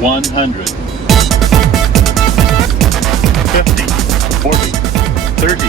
100, 50, 40, 30.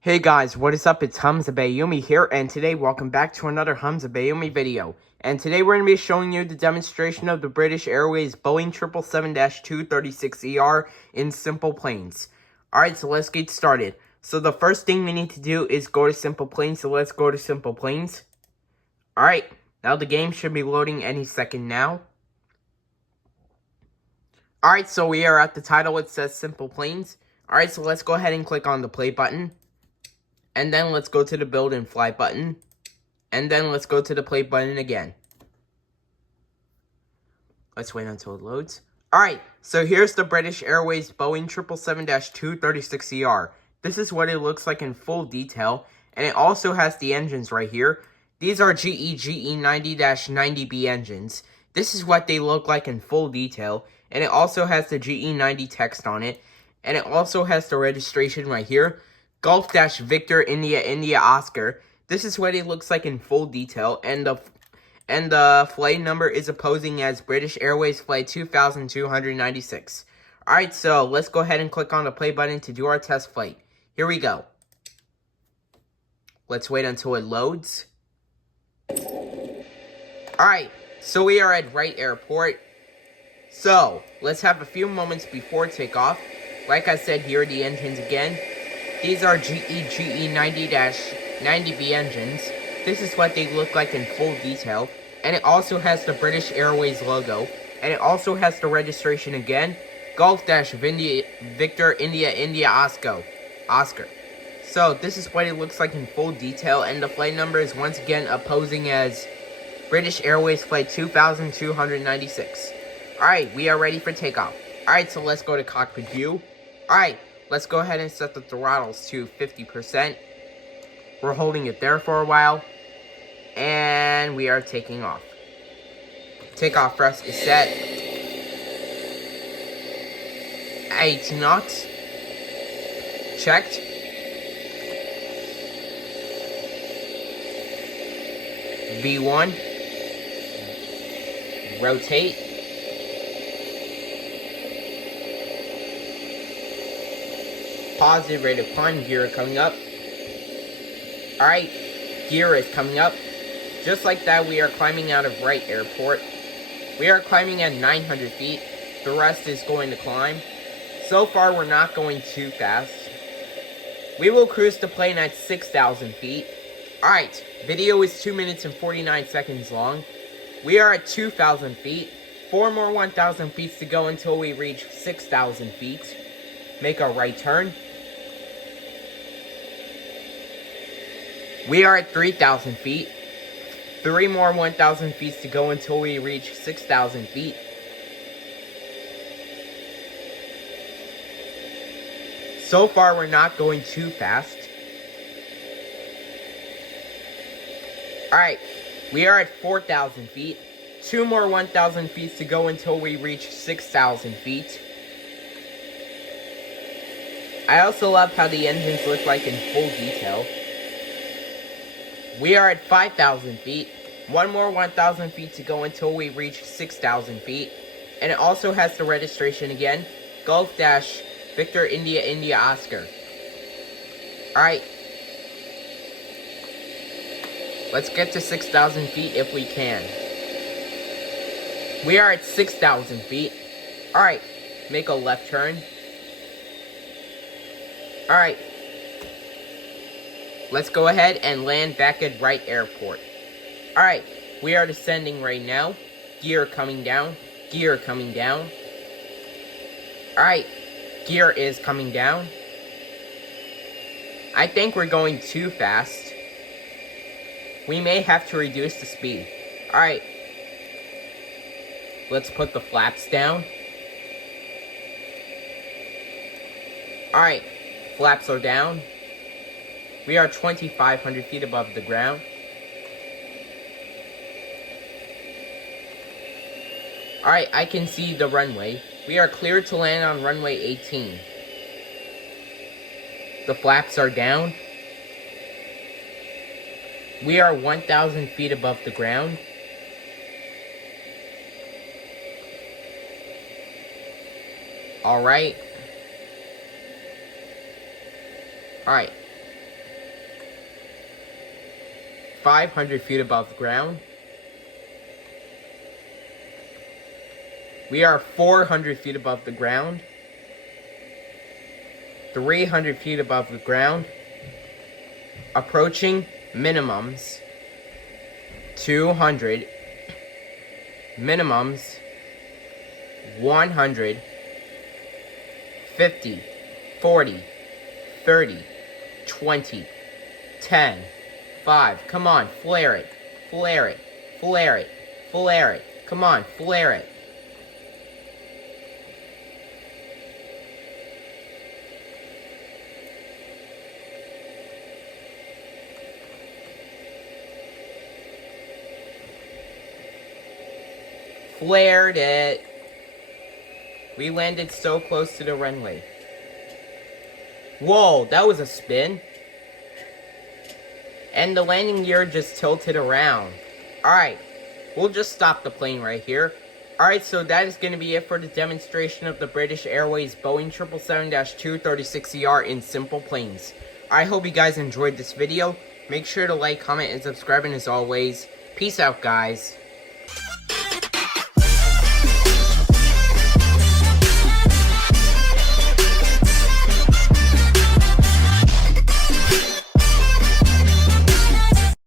Hey guys, what is up? It's Hamza Bayoumi here, and today welcome back to another Hamza Bayoumi video. And today we're going to be showing you the demonstration of the British Airways Boeing 777-236ER in SimplePlanes. Alright, so let's get started. So the first thing we need to do is go to SimplePlanes, so let's go to SimplePlanes. Alright, now the game should be loading any second now. Alright, so we are at the title, it says SimplePlanes. Alright, so let's go ahead and click on the play button. And then let's go to the build and fly button. And then let's go to the play button again. Let's wait until it loads. Alright, so here's the British Airways Boeing 777-236ER. This is what it looks like in full detail. And it also has the engines right here. These are GE90-90B engines. This is what they look like in full detail. And it also has the GE90 text on it. And it also has the registration right here. Golf-Victor India India Oscar. This is what it looks like in full detail, and the flight number is opposing as British Airways Flight 2296. Alright, so let's go ahead and click on the play button to do our test flight. Here we go. Let's wait until it loads. Alright, so we are at Wright Airport. So, let's have a few moments before takeoff. Like I said, here are the engines again. These are GE90-90B engines. This is what they look like in full detail. And it also has the British Airways logo. And it also has the registration again. Golf-Victor India India Oscar. So this is what it looks like in full detail. And the flight number is once again opposing as British Airways Flight 2296. Alright, we are ready for takeoff. Alright, so let's go to cockpit view. Alright. Let's go ahead and set the throttles to 50%. We're holding it there for a while. And we are taking off. Takeoff thrust is set. 18 knots. Checked. V1. Rotate. Positive rate of climb, gear coming up. Alright, gear is coming up. Just like that, we are climbing out of Wright Airport. We are climbing at 900 feet. The rest is going to climb. So far, we're not going too fast. We will cruise the plane at 6,000 feet. Alright, video is 2 minutes and 49 seconds long. We are at 2,000 feet. 4 more 1,000 feet to go until we reach 6,000 feet. Make our right turn. We are at 3,000 feet. 3 more 1,000 feet to go until we reach 6,000 feet. So far, we're not going too fast. Alright, we are at 4,000 feet. 2 more 1,000 feet to go until we reach 6,000 feet. I also love how the engines look like in full detail. We are at 5,000 feet. 1 more 1,000 feet to go until we reach 6,000 feet. And it also has the registration again. Golf-Victor India India Oscar. Alright. Let's get to 6,000 feet if we can. We are at 6,000 feet. Alright. Make a left turn. Alright. Let's go ahead and land back at Wright Airport. Alright, we are descending right now. Gear coming down. Gear coming down. Alright, gear is coming down. I think we're going too fast. We may have to reduce the speed. Alright. Let's put the flaps down. Alright, flaps are down. We are 2,500 feet above the ground. Alright, I can see the runway. We are clear to land on runway 18. The flaps are down. We are 1,000 feet above the ground. Alright. Alright. 500 feet above the ground. We are 400 feet above the ground. 300 feet above the ground. Approaching minimums. 200. Minimums. 100. 50. 40. 30. 20. 10. 5. Come on, flare it. Flare it. Flare it. Flare it. Come on, flare it. Flared it. We landed so close to the runway. Whoa, that was a spin. And the landing gear just tilted around. Alright, we'll just stop the plane right here. Alright, so that is going to be it for the demonstration of the British Airways Boeing 777-236ER in SimplePlanes. I hope you guys enjoyed this video. Make sure to like, comment, and subscribe, and as always, peace out, guys.